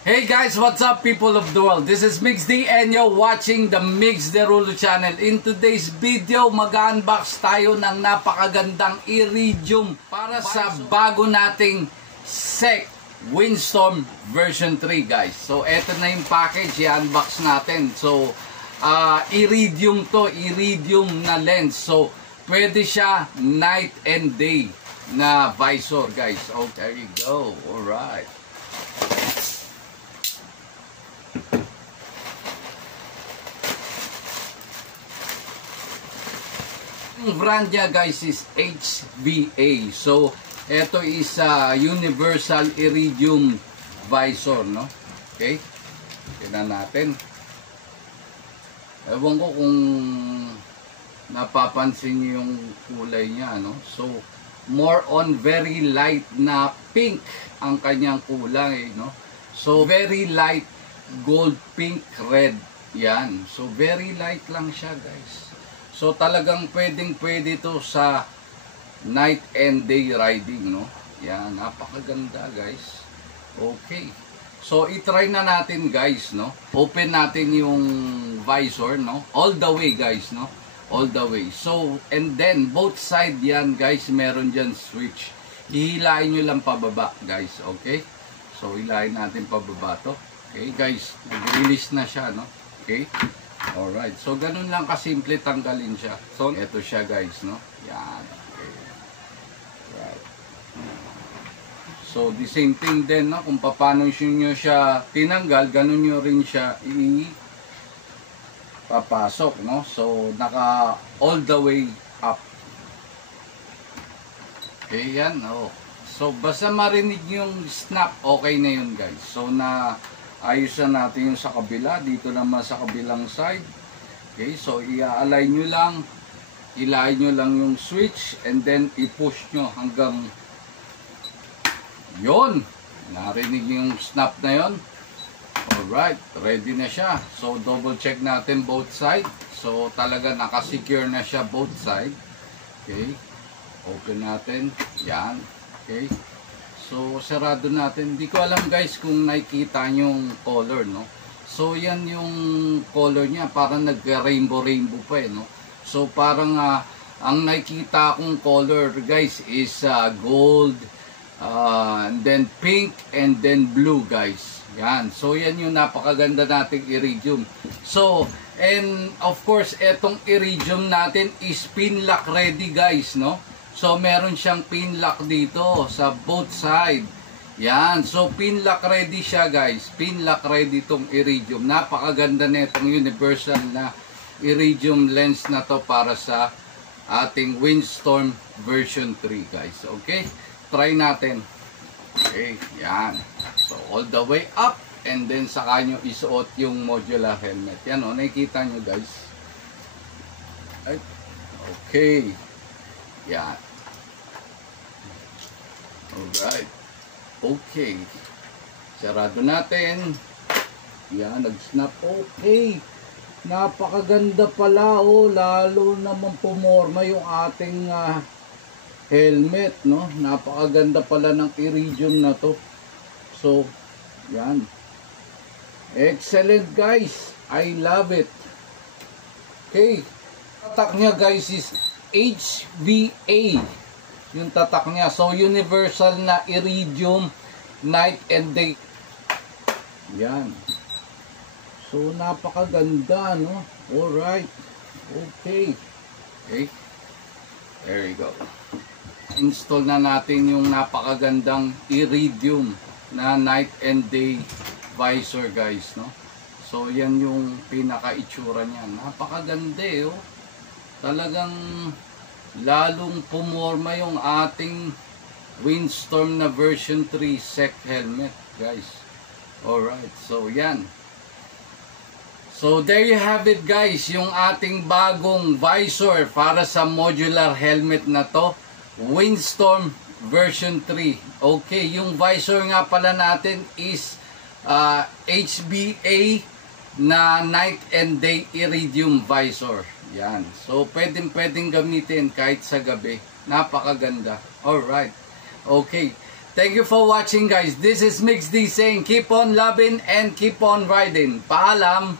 Hey guys, what's up people of the world? This is Mix D and you're watching the Mix Derulo channel. In today's video, mag-unbox tayo ng napakagandang Iridium para sa bago nating SEC Windstorm version 3 guys. So eto na yung package, i-unbox natin. So Iridium to, Iridium na lens. So pwede siya night and day na visor guys. Oh, there you go. Alright. Ang brand niya guys is HVA. So, ito is Universal Iridium Visor, no? Okay? Tignan natin. Ewan ko kung napapansin niyo yung kulay niya, no? So, more on very light na pink ang kanyang kulay, no? So, very light gold, pink, red. Yan. So, very light lang siya, guys. So talagang pwedeng-pwede to sa night and day riding, no? Yan, napakaganda, guys. Okay. So i-try na natin, guys, no? Open natin yung visor, no? All the way, guys, no? All the way. So, and then both side yan, guys, meron dyan switch. Hihilain nyo lang pababa, guys, okay? So hilain natin pababa to. Okay, guys, nag-release na siya, no? Okay? Alright, so ganun lang kasimple tanggalin siya. So, eto siya guys, no? Yan. Okay. Right. So, the same thing din, no? Kung paano nyo siya tinanggal, ganun nyo rin siya papasok, no? So, naka all the way up. Okay, yan, oh. So, basta marinig yung snap, okay na yun guys. So, ayusan natin yung sa kabila, dito naman sa kabilang side. Okay, so i-align nyo lang, hilahin nyo lang yung switch, and then i-push nyo hanggang yon. Narinig yung snap na yon. Alright, ready na siya. So double check natin both side. So talaga nakasecure na siya both side. Okay, open natin. Yan. Okay. So, sarado natin. Hindi ko alam guys kung nakikita nyo yung color, no? So, yan yung color niya. Parang nag-rainbow-rainbow pa eh, no? So, parang ang nakikita kong color guys is gold, and then pink, and then blue guys. Yan. So, yan yung napakaganda nating Iridium. So, and of course, etong Iridium natin is pin lock ready guys, no? So, meron siyang pin lock dito sa both side. Yan. So, pin lock ready siya, guys. Pin lock ready itong Iridium. Napakaganda na itong universal na Iridium lens na to para sa ating Windstorm version 3, guys. Okay? Try natin. Okay. Yan. So, all the way up. And then, saka nyo isuot yung modular helmet. Yan, o. Nakikita nyo, guys. Okay. Yan. Alright. Okay. Sarado natin. Yan, nag-snap. Okay. Napakaganda pala, oh. Lalo naman pumorma yung ating helmet, no? Napakaganda pala ng Iridium na to. So, yan. Excellent, guys. I love it. Okay. Tatak niya, guys, is HVA. Yung tatak niya. So, universal na Iridium night and day. Yan. So, napakaganda, no? Alright. Okay. Okay. There you go. Install na natin yung napakagandang Iridium na night and day visor, guys, no? So, yan yung pinaka-itsura niya. Napakaganda, oh. Talagang lalong pumorma yung ating Windstorm na version 3 SEC helmet, guys. Alright, so yan. So there you have it, guys, yung ating bagong visor para sa modular helmet na to, Windstorm version 3. Okay, yung visor nga pala natin is HVA na night and day Iridium visor. Yan. So, pwedeng gamitin kahit sa gabi. Napakaganda. Alright. Okay. Thank you for watching, guys. This is Mix D saying keep on loving and keep on riding. Paalam!